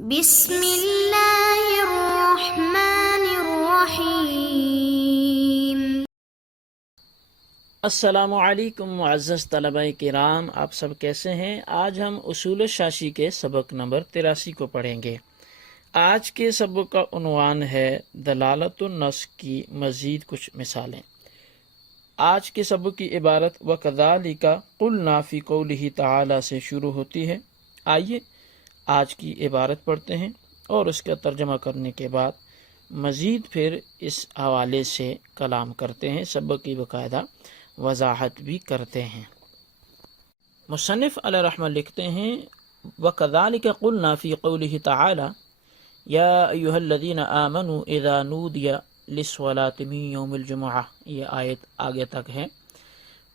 بسم اللہ الرحمن الرحیم۔ السلام علیکم معزز طلبہ کرام، آپ سب کیسے ہیں؟ آج ہم اصول شاشی کے سبق نمبر 83 کو پڑھیں گے۔ آج کے سبق کا عنوان ہے دلالت النص کی مزید کچھ مثالیں۔ آج کے سبق کی عبارت وَكَذَلِكَ قُلْنَا فِي قَوْلِهِ تعالی سے شروع ہوتی ہے۔ آئیے آج کی عبارت پڑھتے ہیں اور اس کا ترجمہ کرنے کے بعد مزید پھر اس حوالے سے کلام کرتے ہیں، سبق کی باقاعدہ وضاحت بھی کرتے ہیں۔ مصنف علیہ رحمہ لکھتے ہیں وَكَذَلِكَ قُلْنَا فِي قَوْلِهِ تَعَالَى يَا أَيُّهَا الَّذِينَ آمَنُوا إِذَا نُودِيَ لِلصَّلَاةِ مِن يَوْمِ الْجُمُعَةِ، یہ آیت آگے تک ہے۔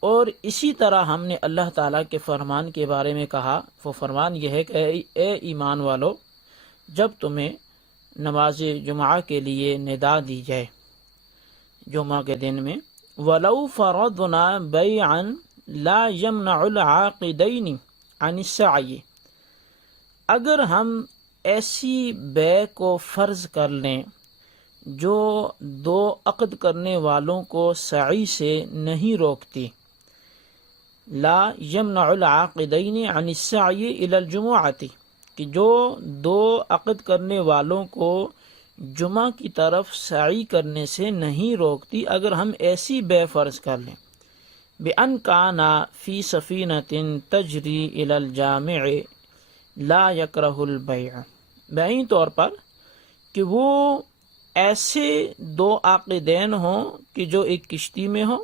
اور اسی طرح ہم نے اللہ تعالیٰ کے فرمان کے بارے میں کہا، وہ فرمان یہ ہے کہ اے ایمان والو، جب تمہیں نماز جمعہ کے لیے ندا دی جائے جمعہ کے دن میں، وَلَوْ فَرَضْنَا بَيْعًا لَا يَمْنَعُ الْعَاقِدَيْنِ عَنِ السَّعْيِ، اگر ہم ایسی بے کو فرض کر لیں جو دو عقد کرنے والوں کو سعی سے نہیں روکتی، لا یمنع العاقدین عن السعی الی الجمعۃ، کہ جو دو عقد کرنے والوں کو جمعہ کی طرف سعی کرنے سے نہیں روکتی، اگر ہم ایسی بے فرض کر لیں، بأن کان فی سفینۃ تجری الی الجامع لا یکرہ البیع، بعین طور پر کہ وہ ایسے دو عاقدین ہوں کہ جو ایک کشتی میں ہوں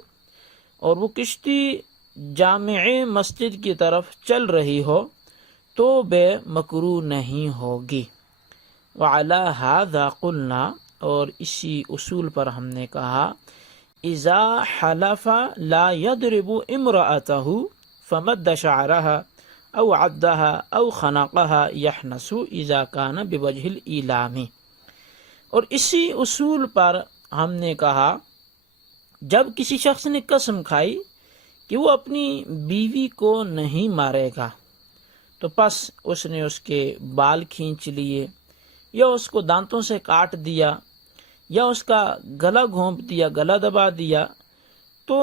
اور وہ کشتی جامع مسجد کی طرف چل رہی ہو تو بے مکروہ نہیں ہوگی۔ وعلی ھذا قلنا، اور اسی اصول پر ہم نے کہا اذا حلف لا يضرب امرأته فمد شعرها او عدها او خنقها يحنس اذا كان بوجه الإيلام، اور اسی اصول پر ہم نے کہا جب کسی شخص نے قسم کھائی کہ وہ اپنی بیوی کو نہیں مارے گا، تو پس اس نے اس کے بال کھینچ لیے یا اس کو دانتوں سے کاٹ دیا یا اس کا گلا گھونپ دیا، گلا دبا دیا، تو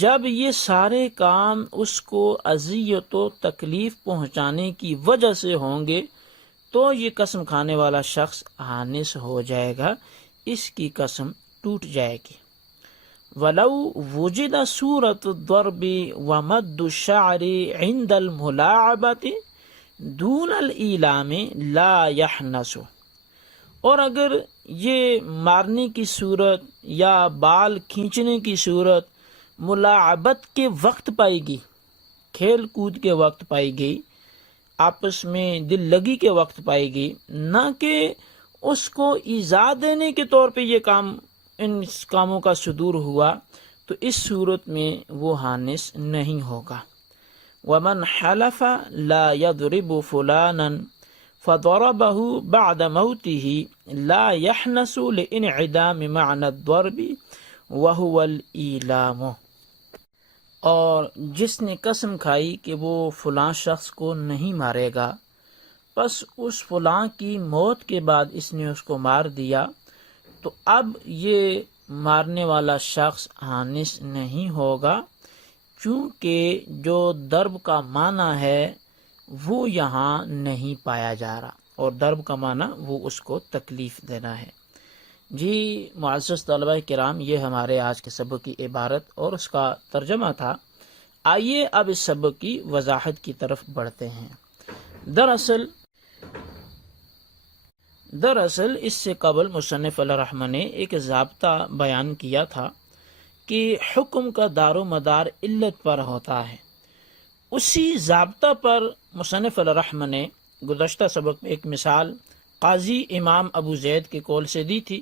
جب یہ سارے کام اس کو اذیت و تکلیف پہنچانے کی وجہ سے ہوں گے تو یہ قسم کھانے والا شخص حانث ہو جائے گا، اس کی قسم ٹوٹ جائے گی۔ وَلَوْ وُجِدَ صُورَةُ الضَّرْبِ وَمَدُّ الشَّعْرِ عِنْدَ الْمُلَاعَبَةِ دُونَ الْإِيلَامِ لَا يَحْنَسُ، اور اگر یہ مارنے کی صورت یا بال کھینچنے کی صورت ملاعبت کے وقت پائی گئی، کھیل کود کے وقت پائی گئی، آپس میں دل لگی کے وقت پائی گئی، نہ کہ اس کو ایذا دینے کے طور پہ یہ کام، ان کاموں کا صدور ہوا، تو اس صورت میں وہ حانث نہیں ہوگا۔ وَمَنْ حَلَفَ لَا يَضْرِبُ فُلَانًا فَضَرَبَهُ بَعْدَ مَوْتِهِ لَا يَحْنَسُ لِانْعِدَامِ مَعْنَى الضَّرْبِ وَهُوَ الْإِيلَامُ، اور جس نے قسم کھائی کہ وہ فلاں شخص کو نہیں مارے گا، پس اس فلاں کی موت کے بعد اس نے اس کو مار دیا، تو اب یہ مارنے والا شخص حانث نہیں ہوگا، چونکہ جو ضرب کا معنی ہے وہ یہاں نہیں پایا جا رہا، اور ضرب کا معنی وہ اس کو تکلیف دینا ہے۔ جی معزز طلبہ کرام، یہ ہمارے آج کے سبق کی عبارت اور اس کا ترجمہ تھا۔ آئیے اب اس سبق کی وضاحت کی طرف بڑھتے ہیں۔ دراصل اس سے قبل مصنف علیہ رحمہ نے ایک ضابطہ بیان کیا تھا کہ حکم کا دار و مدار علت پر ہوتا ہے۔ اسی ضابطہ پر مصنف علیہ رحمہ نے گزشتہ سبق میں ایک مثال قاضی امام ابو زید کے قول سے دی تھی،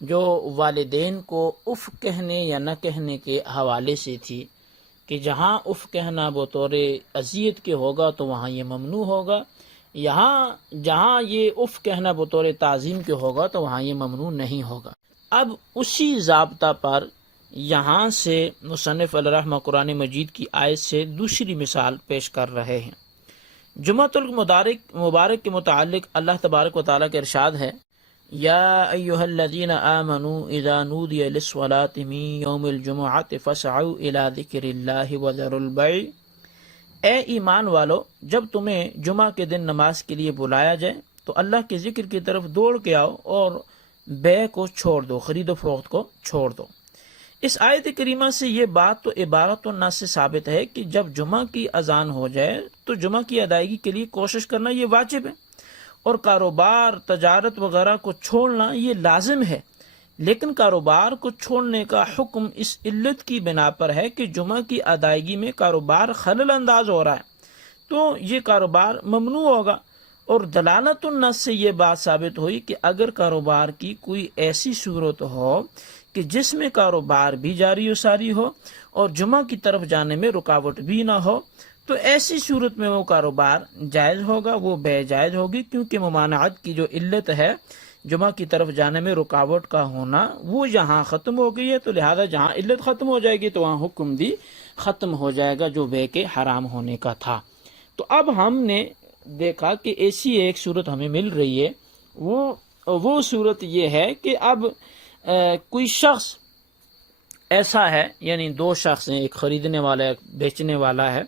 جو والدین کو اف کہنے یا نہ کہنے کے حوالے سے تھی، کہ جہاں اف کہنا بطور اذیت کے ہوگا تو وہاں یہ ممنوع ہوگا، جہاں یہ اف کہنا بطور تعظیم کے ہوگا تو وہاں یہ ممنوع نہیں ہوگا۔ اب اسی ضابطہ پر یہاں سے مصنف علیہ رحمہ قرآن مجید کی آیت سے دوسری مثال پیش کر رہے ہیں، جمعۃ المبارک کے متعلق اللہ تبارک و تعالیٰ کا ارشاد ہے، یا ایھا الذین آمنوا اذا نودی للصلاۃ من یوم الجمعۃ فاسعوا الی ذکر اللہ وذروا البیع، اے ایمان والو، جب تمہیں جمعہ کے دن نماز کے لیے بلایا جائے تو اللہ کے ذکر کی طرف دوڑ کے آؤ اور بیع کو چھوڑ دو، خرید و فروخت کو چھوڑ دو۔ اس آیت کریمہ سے یہ بات تو عبارت الناس سے ثابت ہے کہ جب جمعہ کی اذان ہو جائے تو جمعہ کی ادائیگی کے لیے کوشش کرنا یہ واجب ہے، اور کاروبار، تجارت وغیرہ کو چھوڑنا یہ لازم ہے۔ لیکن کاروبار کو چھوڑنے کا حکم اس علت کی بنا پر ہے کہ جمعہ کی ادائیگی میں کاروبار خلل انداز ہو رہا ہے، تو یہ کاروبار ممنوع ہوگا۔ اور دلالت النص سے یہ بات ثابت ہوئی کہ اگر کاروبار کی کوئی ایسی صورت ہو کہ جس میں کاروبار بھی جاری و ساری ہو اور جمعہ کی طرف جانے میں رکاوٹ بھی نہ ہو، تو ایسی صورت میں وہ کاروبار جائز ہوگا، وہ بیع جائز ہوگی، کیونکہ ممانعت کی جو علت ہے جمعہ کی طرف جانے میں رکاوٹ کا ہونا وہ یہاں ختم ہو گئی ہے، تو لہذا جہاں علت ختم ہو جائے گی تو وہاں حکم بھی ختم ہو جائے گا جو بیع کے حرام ہونے کا تھا۔ تو اب ہم نے دیکھا کہ ایسی ایک صورت ہمیں مل رہی ہے، وہ صورت یہ ہے کہ اب کوئی شخص ایسا ہے، یعنی دو شخص ہیں، ایک خریدنے والا ایک بیچنے والا ہے،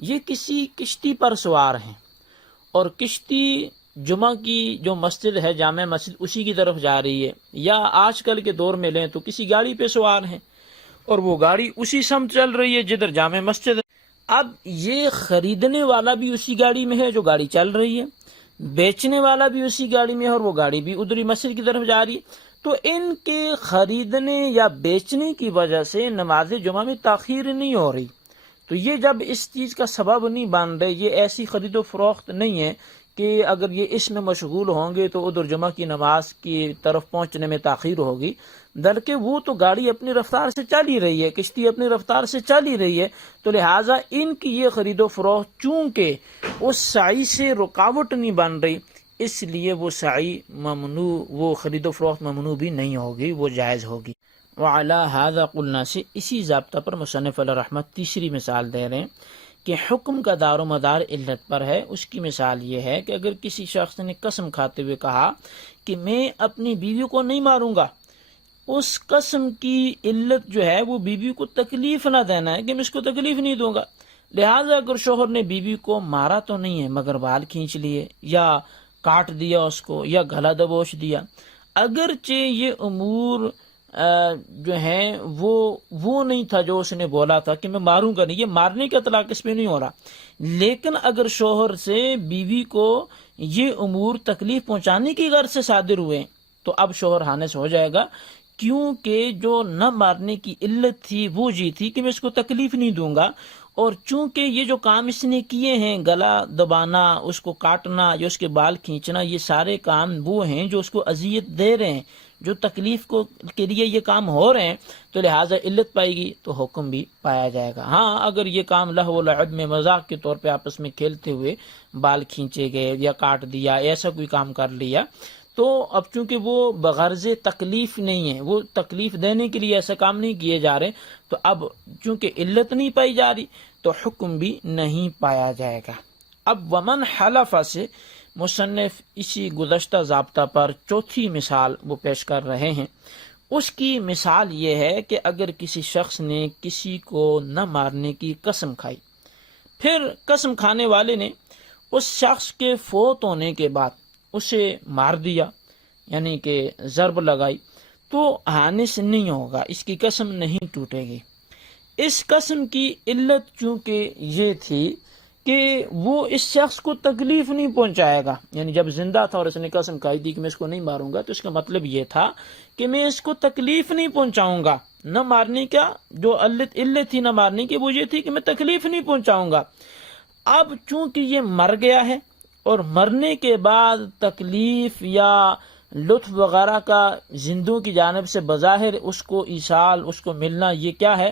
یہ کسی کشتی پر سوار ہیں اور کشتی جمعہ کی جو مسجد ہے، جامع مسجد، اسی کی طرف جا رہی ہے، یا آج کل کے دور میں لیں تو کسی گاڑی پہ سوار ہیں اور وہ گاڑی اسی سمت چل رہی ہے جدھر جامع مسجد ہے۔ اب یہ خریدنے والا بھی اسی گاڑی میں ہے جو گاڑی چل رہی ہے، بیچنے والا بھی اسی گاڑی میں ہے اور وہ گاڑی بھی ادھری مسجد کی طرف جا رہی ہے، تو ان کے خریدنے یا بیچنے کی وجہ سے نماز جمعہ میں تاخیر نہیں ہو رہی۔ تو یہ جب اس چیز کا سبب نہیں بن رہے، یہ ایسی خرید و فروخت نہیں ہے کہ اگر یہ اس میں مشغول ہوں گے تو ادھر جمعہ کی نماز کی طرف پہنچنے میں تاخیر ہوگی، بلکہ وہ تو گاڑی اپنی رفتار سے چل ہی رہی ہے، کشتی اپنی رفتار سے چل ہی رہی ہے، تو لہٰذا ان کی یہ خرید و فروخت چونکہ اس سعی سے رکاوٹ نہیں بن رہی، اس لیے وہ سعی ممنوع، وہ خرید و فروخت ممنوع بھی نہیں ہوگی، وہ جائز ہوگی۔ وعلی ھذا قلنا سے اسی ضابطہ پر مصنف علیہ رحمت تیسری مثال دے رہے ہیں کہ حکم کا دار و مدار علت پر ہے۔ اس کی مثال یہ ہے کہ اگر کسی شخص نے قسم کھاتے ہوئے کہا کہ میں اپنی بیوی کو نہیں ماروں گا، اس قسم کی علت جو ہے وہ بیوی کو تکلیف نہ دینا ہے کہ میں اس کو تکلیف نہیں دوں گا، لہٰذا اگر شوہر نے بیوی کو مارا تو نہیں ہے مگر بال کھینچ لیے یا کاٹ دیا اس کو یا گلا دبوچ دیا، اگرچہ یہ امور جو ہیں وہ نہیں تھا جو اس نے بولا تھا کہ میں ماروں گا نہیں، یہ مارنے کا اطلاق اس پہ نہیں ہو رہا، لیکن اگر شوہر سے بیوی کو یہ امور تکلیف پہنچانے کی غرض سے صادر ہوئے تو اب شوہر حانس ہو جائے گا، کیونکہ جو نہ مارنے کی علت تھی وہ یہ تھی کہ میں اس کو تکلیف نہیں دوں گا، اور چونکہ یہ جو کام اس نے کیے ہیں، گلا دبانا، اس کو کاٹنا یا اس کے بال کھینچنا، یہ سارے کام وہ ہیں جو اس کو اذیت دے رہے ہیں، جو تکلیف کے لیے یہ کام ہو رہے ہیں، تو لہٰذا علت پائے گی تو حکم بھی پایا جائے گا۔ ہاں اگر یہ کام لہو و لعب میں مذاق کے طور پہ آپس میں کھیلتے ہوئے بال کھینچے گئے یا کاٹ دیا، ایسا کوئی کام کر لیا، تو اب چونکہ وہ بغرض تکلیف نہیں ہے، وہ تکلیف دینے کے لیے ایسا کام نہیں کیے جا رہے، تو اب چونکہ علت نہیں پائی جا رہی تو حکم بھی نہیں پایا جائے گا۔ اب ومن حلف سے مصنف اسی گزشتہ ضابطہ پر چوتھی مثال وہ پیش کر رہے ہیں۔ اس کی مثال یہ ہے کہ اگر کسی شخص نے کسی کو نہ مارنے کی قسم کھائی، پھر قسم کھانے والے نے اس شخص کے فوت ہونے کے بعد اسے مار دیا، یعنی کہ ضرب لگائی، تو حانس نہیں ہوگا، اس کی قسم نہیں ٹوٹے گی۔ اس قسم کی علت چونکہ یہ تھی کہ وہ اس شخص کو تکلیف نہیں پہنچائے گا، یعنی جب زندہ تھا اور اس نے قسم کھائی تھی کہ میں اس کو نہیں ماروں گا، تو اس کا مطلب یہ تھا کہ میں اس کو تکلیف نہیں پہنچاؤں گا۔ نہ مارنے کا جو علت تھی نہ مارنے کی وہ یہ تھی کہ میں تکلیف نہیں پہنچاؤں گا۔ اب چونکہ یہ مر گیا ہے اور مرنے کے بعد تکلیف یا لطف وغیرہ کا زندوں کی جانب سے بظاہر اس کو ایصال، اس کو ملنا، یہ کیا ہے،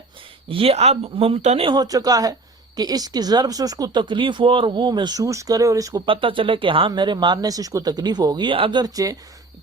یہ اب ممتنع ہو چکا ہے کہ اس کی ضرب سے اس کو تکلیف ہو اور وہ محسوس کرے اور اس کو پتہ چلے کہ ہاں میرے مارنے سے اس کو تکلیف ہوگی، اگرچہ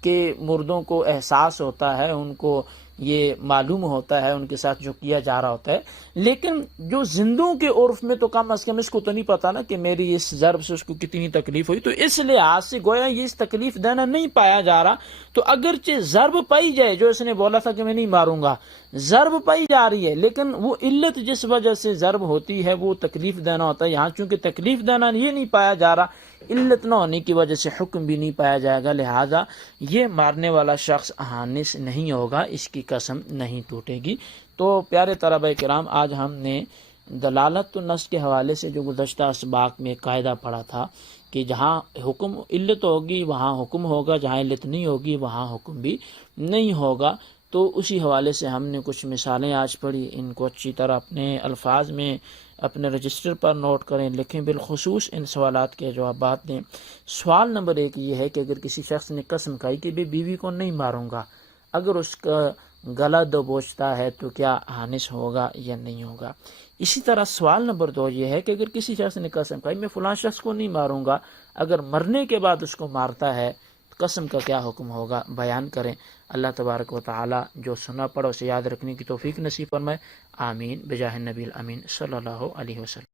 کہ مردوں کو احساس ہوتا ہے، ان کو یہ معلوم ہوتا ہے ان کے ساتھ جو کیا جا رہا ہوتا ہے، لیکن جو زندوں کے عرف میں تو کم از کم اس کو تو نہیں پتا نا کہ میری اس ضرب سے اس کو کتنی تکلیف ہوئی، تو اس لحاظ سے گویا یہ اس تکلیف دینا نہیں پایا جا رہا. تو اگرچہ ضرب پائی جائے، جو اس نے بولا تھا کہ میں نہیں ماروں گا، ضرب پائی جا رہی ہے، لیکن وہ علت جس وجہ سے ضرب ہوتی ہے وہ تکلیف دینا ہوتا ہے. یہاں چونکہ تکلیف دینا یہ نہیں پایا جا رہا، علت نہ ہونے کی وجہ سے حکم بھی نہیں پایا جائے گا، لہذا یہ مارنے والا شخص حانث نہیں ہوگا، اس کی قسم نہیں ٹوٹے گی. تو پیارے طلبہ کرام، آج ہم نے دلالت النص کے حوالے سے جو گزشتہ اسباق میں قاعدہ پڑھا تھا کہ جہاں حکم علت ہوگی وہاں حکم ہوگا، جہاں علت نہیں ہوگی وہاں حکم بھی نہیں ہوگا. تو اسی حوالے سے ہم نے کچھ مثالیں آج پڑھی، ان کو اچھی طرح اپنے الفاظ میں اپنے رجسٹر پر نوٹ کریں، لکھیں، بالخصوص ان سوالات کے جوابات دیں. سوال نمبر 1 یہ ہے کہ اگر کسی شخص نے قسم کھائی کہ بیوی کو نہیں ماروں گا، اگر اس کا گلا دبوچتا ہے تو کیا حانث ہوگا یا نہیں ہوگا. اسی طرح سوال نمبر 2 یہ ہے کہ اگر کسی شخص نے قسم کھائی میں فلاں شخص کو نہیں ماروں گا، اگر مرنے کے بعد اس کو مارتا ہے قسم کا کیا حکم ہوگا، بیان کریں. اللہ تبارک و تعالی جو سنا پڑا اسے یاد رکھنے کی توفیق نصیب فرمائے. آمین بجاہ النبی الامین صلی اللہ علیہ وسلم.